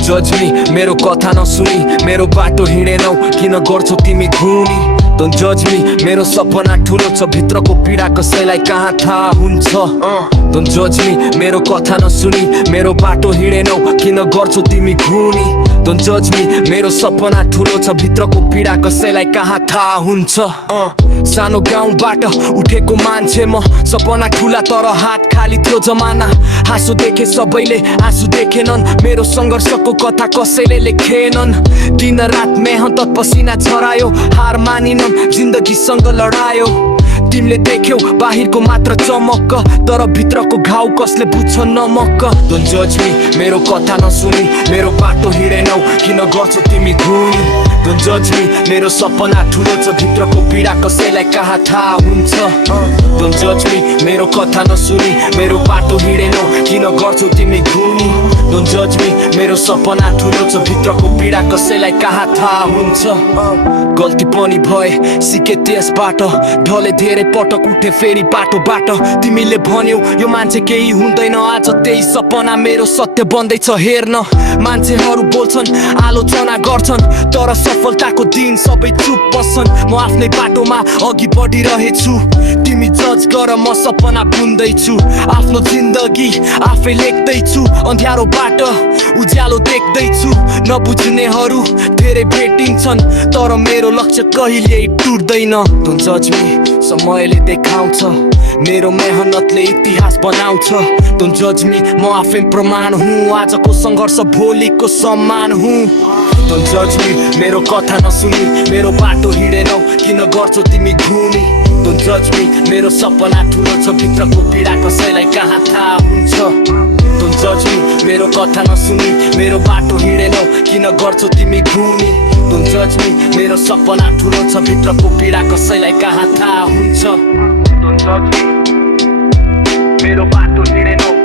Don't judge me, मेरो कथा नसुनी मेरो बाटो हिँडेनौ किन गर्छौ तिमी घुनी Don't judge me, मेरो सपना ठुलो छ भित्रको पीडा कसैलाई कहाँ थाहा हुन्छ Don't judge me, मेरो कथा नसुनी मेरो बाटो हिँडेनौ किन गर्छौ तिमी घुनी Don't judge me, मेरो सपना ठुलो छ भित्रको पीडा कसैलाई कहाँ थाहा हुन्छ सानो गाउँबाट उठेको मान्छे म सपना ठुला तर हात खाली थियो जमाना हाँसो देखे सबैले आँसु देखेनन् मेरो संघर्षको कथा कसैले लेखेनन् दिन रात मेहनत पसिना झरायो हार मानिनन् जिन्दगीसँग लडायो तिमीले देख्यौ बाहिरको मात्र चमक तर भित्रको घाउ कसले बुझ्छ नमक Don't judge me, मेरो कथा नसुनी मेरो बाटो हिँडेनौ किन गर्छौ तिमी घुनी Don't judge me, मेरो सपना ठुलो छ भित्रको पीडा कसैलाई कहाँ थाहा हुन्छ Don't judge me, मेरो कथा नसुनी मेरो बाटो हिँडेनौ किन गर्छौ तिमी घुनी Don't judge me, मेरो सपना ठुलो छ भित्रको पीडा कसैलाई कहाँ थाहा हुन्छ गल्ती पनि भए सिके त्यसबाट ढले धेरै पटक उठे फेरि बाटोबाट तिमीले भन्यौ यो मान्छे केही हुँदैन आज त्यही सपना मेरो सत्य बन्दैछ हेर्न मान्छेहरू बोल्छन् आलोचना गर्छन् तर सफलताको दिन सबै चुप बस्छन् म आफ्नै बाटोमा अघि बढिरहेछु तिमी जज गर म सपना बुन्दैछु आफ्नो जिन्दगी आफै लेख्दैछु अन्ध्यारोबाट उज्यालो देख्दैछु नबुझ्नेहरू धेरै भेटिन्छन् तर मेरो लक्ष्य कहिल्यै टुट्दैन Don't judge me, समयले देखाउँछ मेरो मेहनतले इतिहास बनाउँछ Don't judge me, म आफै प्रमाण हुँ आजको सङ्घर्ष भोलिको सम्मान हुँ Don't judge me, मेरो कथा नसुनी मेरो बाटो हिँडेनौ किन गर्छौ तिमी घुनी Don't judge me, मेरो सपना ठुलो छ भित्रको पीडा कसैलाई कहाँ थाहा हुन्छ Don't judge me, मेरो कथा नसुनी मेरो बाटो हिँडेनौ किन गर्छौ तिमी घुनी Don't judge me, मेरो सपना ठुलो छ भित्रको पीडा कसैलाई कहाँ थाहा हुन्छ Don't judge me, मेरो बाटो हिँडेनौ